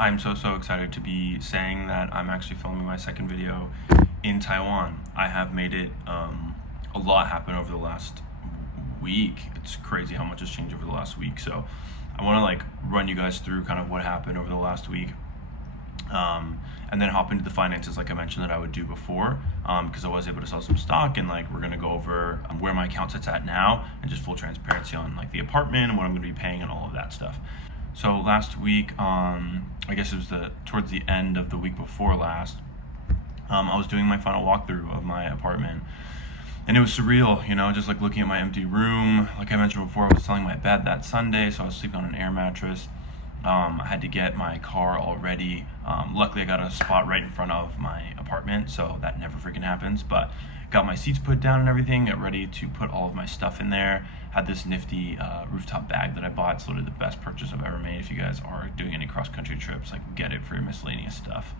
I'm so excited to be saying that I'm actually filming my second video in Taiwan. I have made it, a lot happen over the last week. It's crazy how much has changed over the last week. So I want to run you guys through kind of what happened over the last week. And then hop into the finances like I mentioned that I would do before, because I was able to sell some stock, and we're gonna go over where my account sits at now and just full transparency on the apartment and what I'm gonna be paying and all of that stuff. So last week, I guess it was towards the end of the week before last, I was doing my final walkthrough of my apartment. And it was surreal, just looking at my empty room. Like I mentioned before, I was selling my bed that Sunday, so I was sleeping on an air mattress. I had to get my car all ready. Luckily, I got a spot right in front of my apartment, so that never freaking happens. But got my seats put down and everything, got ready to put all of my stuff in there. Had this nifty rooftop bag that I bought. It's literally the best purchase I've ever made. If you guys are doing any cross-country trips, get it for your miscellaneous stuff.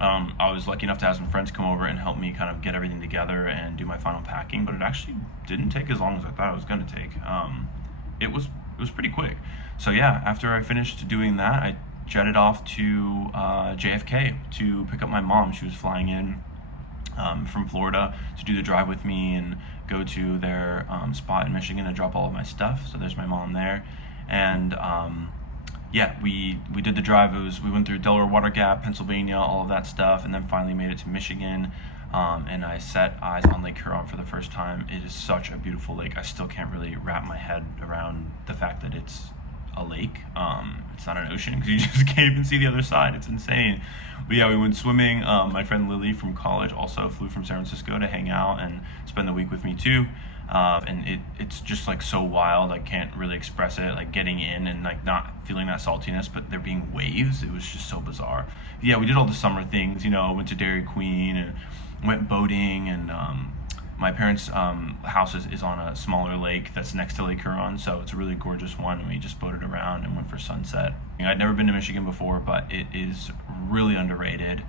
I was lucky enough to have some friends come over and help me kind of get everything together and do my final packing, but it actually didn't take as long as I thought it was going to take. It was pretty quick. So yeah, after I finished doing that, I jetted off to JFK to pick up my mom. She was flying in from Florida to do the drive with me and go to their spot in Michigan and drop all of my stuff. So there's my mom there. And yeah, we did the drive. We went through Delaware Water Gap, Pennsylvania, all of that stuff, and then finally made it to Michigan. And I set eyes on Lake Huron for the first time. It is such a beautiful lake. I still can't really wrap my head around the fact that it's a lake. It's not an ocean because you just can't even see the other side. It's insane. But yeah, we went swimming. My friend Lily from college also flew from San Francisco to hang out and spend the week with me too. And it's just so wild. I can't really express it, getting in and not feeling that saltiness, but there being waves. It was just so bizarre. Yeah, we did all the summer things, went to Dairy Queen and went boating, and my parents' house is on a smaller lake that's next to Lake Huron, so it's a really gorgeous one, and we just boated around and went for sunset. I'd never been to Michigan before, but it is really underrated.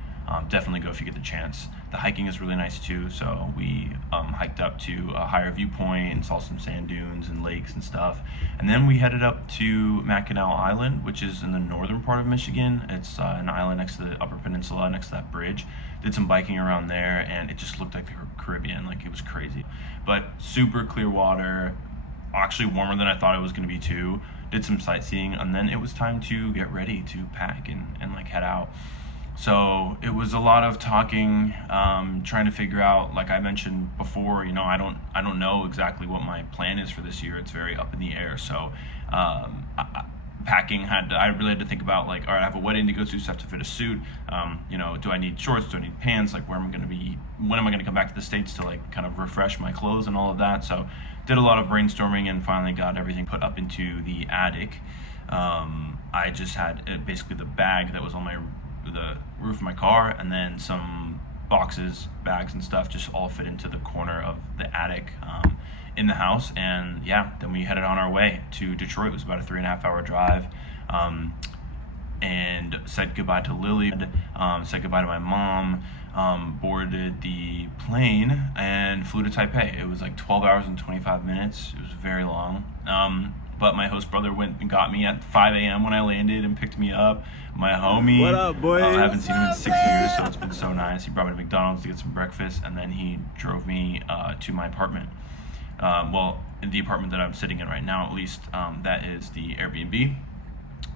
Definitely go if you get the chance. The hiking is really nice too, so we hiked up to a higher viewpoint and saw some sand dunes and lakes and stuff. And then we headed up to Mackinac Island, which is in the northern part of Michigan. It's an island next to the Upper Peninsula, next to that bridge. Did some biking around there, and it just looked like the Caribbean. It was crazy. But super clear water, actually warmer than I thought it was going to be too. Did some sightseeing, and then it was time to get ready to pack and head out. So it was a lot of talking, trying to figure out, like I mentioned before, I don't know exactly what my plan is for this year. It's very up in the air. So packing I really had to think about, all right, I have a wedding to go to, so I have to fit a suit. Do I need shorts? Do I need pants? Where am I going to be? When am I going to come back to the States to kind of refresh my clothes and all of that? So did a lot of brainstorming and finally got everything put up into the attic. I just had basically the bag that was on the roof of my car, and then some boxes, bags and stuff just all fit into the corner of the attic in the house. And yeah, then we headed on our way to Detroit. It was about a 3.5 hour drive, and said goodbye to Lily, said goodbye to my mom, boarded the plane and flew to Taipei. It was 12 hours and 25 minutes. It was very long. But my host brother went and got me at 5 a.m. when I landed and picked me up. My homie. What up, boys? I haven't seen him in 6 years, so it's been so nice. He brought me to McDonald's to get some breakfast, and then he drove me to my apartment. Well, in the apartment that I'm sitting in right now, at least, that is the Airbnb.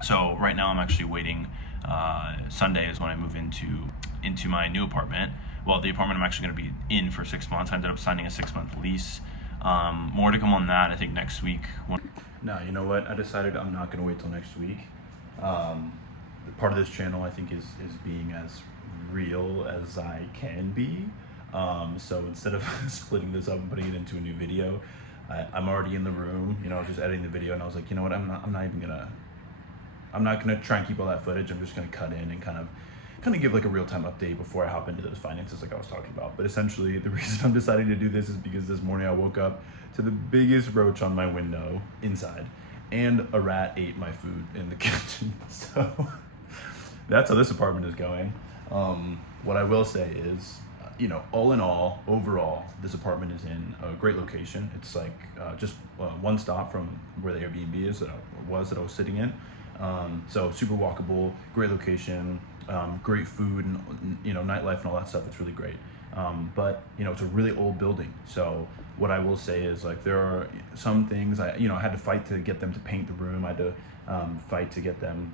So right now I'm actually waiting. Sunday is when I move into my new apartment. Well, the apartment I'm actually going to be in for 6 months. I ended up signing a 6-month lease. More to come on that, I think, next week. No, you know what? I decided I'm not going to wait till next week. Part of this channel, I think, is being as real as I can be. So instead of splitting this up and putting it into a new video, I'm already in the room, just editing the video, and I was like, you know what? I'm not gonna try and keep all that footage. I'm just gonna cut in and kind of give a real-time update before I hop into those finances like I was talking about. But essentially, the reason I'm deciding to do this is because this morning I woke up to the biggest roach on my window inside, and a rat ate my food in the kitchen. So that's how this apartment is going. What I will say is, all in all, overall, this apartment is in a great location. It's just one stop from where the Airbnb is that I was sitting in. So super walkable, great location, great food, and nightlife and all that stuff. It's really great. But it's a really old building. So what I will say is, like, there are some things I had to fight to get them to paint the room. I had to fight to get them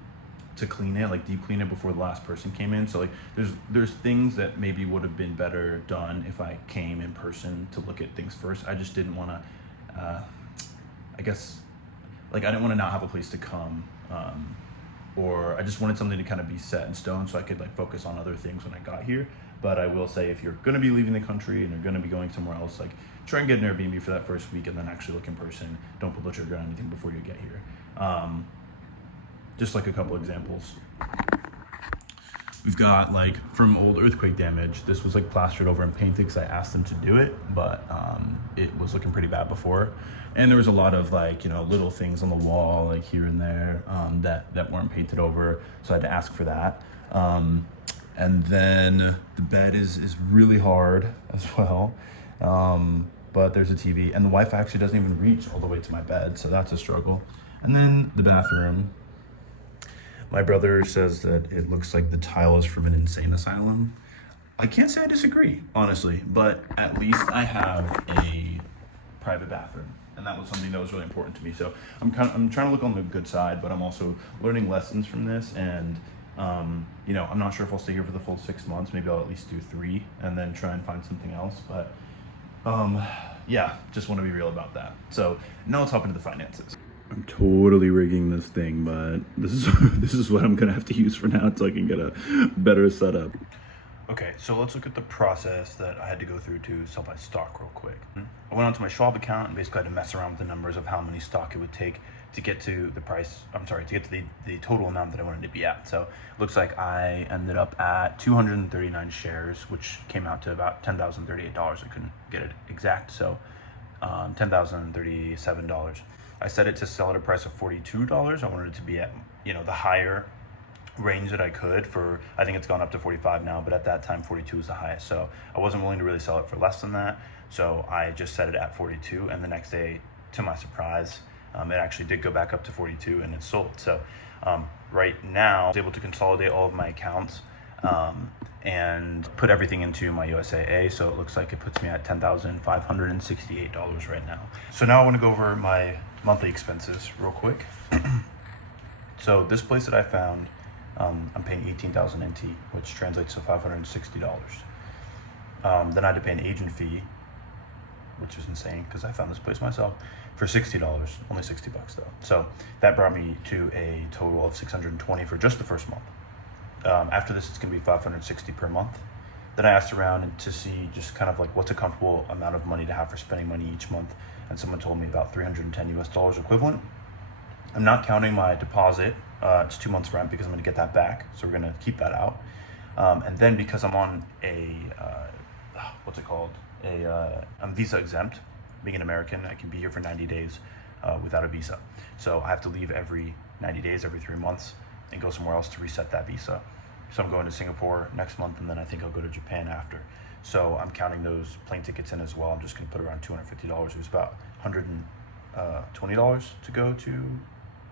to clean it, like deep clean it before the last person came in. So like there's things that maybe would have been better done if I came in person to look at things first. I just didn't want to, I guess, like, I didn't want to not have a place to come, or I just wanted something to kind of be set in stone so I could like focus on other things when I got here. But I will say, if you're going to be leaving the country and you're going to be going somewhere else, like, try and get an Airbnb for that first week and then actually look in person. Don't pull the trigger on anything before you get here. Just like a couple examples. We've got, like, from old earthquake damage, this was like plastered over and painted because I asked them to do it, but it was looking pretty bad before. And there was a lot of, like, little things on the wall, like here and there, that weren't painted over, so I had to ask for that. And then the bed is really hard as well, but there's a TV, and the Wi-Fi actually doesn't even reach all the way to my bed, so that's a struggle. And then the bathroom. My brother says that it looks like the tile is from an insane asylum. I can't say I disagree, honestly, but at least I have a private bathroom, and that was something that was really important to me. So I'm trying to look on the good side, but I'm also learning lessons from this, and I'm not sure if I'll stay here for the full 6 months. Maybe I'll at least do 3 and then try and find something else. But yeah, just want to be real about that. So now let's hop into the finances. I'm totally rigging this thing, but this is what I'm gonna have to use for now until I can get a better setup. Okay, so let's look at the process that I had to go through to sell my stock real quick. I went onto my Schwab account and basically had to mess around with the numbers of how many stock it would take to get to the price, to get to the total amount that I wanted to be at. So it looks like I ended up at 239 shares, which came out to about $10,038. I couldn't get it exact, so $10,037. I set it to sell at a price of $42. I wanted it to be at, the higher range that I could for, I think it's gone up to 45 now, but at that time 42 was the highest. So I wasn't willing to really sell it for less than that. So I just set it at 42, and the next day, to my surprise, it actually did go back up to 42 and it sold. So right now I was able to consolidate all of my accounts and put everything into my USAA. So it looks like it puts me at $10,568 right now. So now I want to go over my monthly expenses real quick. So this place that I found, I'm paying 18,000 NT, which translates to $560. Then I had to pay an agent fee, which is insane because I found this place myself, for $60, only $60 though. So that brought me to a total of $620 for just the first month. After this, it's gonna be $560 per month. Then I asked around to see just kind of like what's a comfortable amount of money to have for spending money each month, and someone told me about $310 equivalent. I'm not counting my deposit. It's 2 months rent because I'm gonna get that back, so we're gonna keep that out. And then because I'm on a, I'm visa exempt, being an American, I can be here for 90 days without a visa. So I have to leave every 90 days, every 3 months, and go somewhere else to reset that visa. So I'm going to Singapore next month, and then I think I'll go to Japan after. So I'm counting those plane tickets in as well. I'm just gonna put around $250. It was about $120 to go to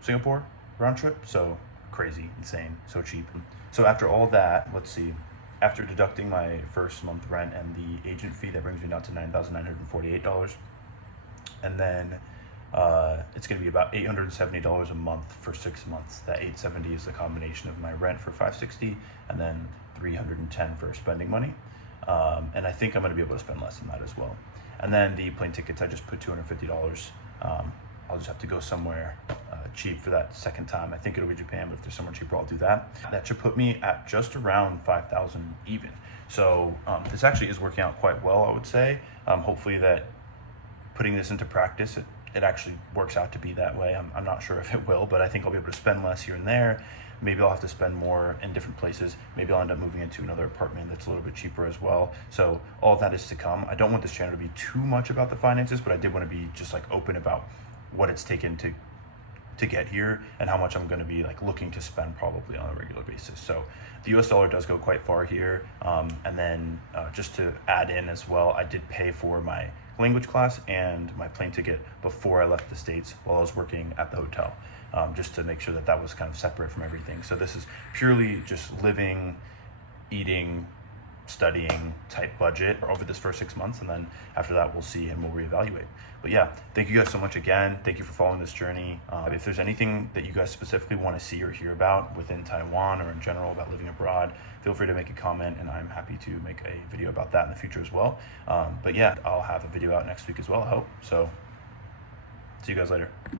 Singapore round trip. So crazy, insane, so cheap. So after all that, let's see, after deducting my first month rent and the agent fee, that brings me down to $9,948. And then it's going to be about $870 a month for 6 months. That $870 is the combination of my rent for $560 and then $310 for spending money. And I think I'm going to be able to spend less than that as well. And then the plane tickets, I just put $250. I'll just have to go somewhere cheap for that second time. I think it'll be Japan, but if there's somewhere cheaper, I'll do that. That should put me at just around 5,000 even. So this actually is working out quite well, I would say. Hopefully that putting this into practice, it actually works out to be that way. I'm not sure if it will, but I think I'll be able to spend less here and there. Maybe I'll have to spend more in different places. Maybe I'll end up moving into another apartment that's a little bit cheaper as well. So all of that is to come. I don't want this channel to be too much about the finances, but I did want to be just like open about what it's taken to get here and how much I'm going to be like looking to spend probably on a regular basis. So the US dollar does go quite far here. And then just to add in as well, I did pay for my language class and my plane ticket before I left the States while I was working at the hotel. just to make sure that that was kind of separate from everything. So this is purely just living, eating, studying type budget over this first 6 months, and then after that we'll see and we'll reevaluate. But yeah, thank you guys so much again. Thank you for following this journey. If there's anything that you guys specifically want to see or hear about within Taiwan or in general about living abroad, feel free to make a comment, and I'm happy to make a video about that in the future as well. But yeah, I'll have a video out next week as well, I hope. So see you guys later.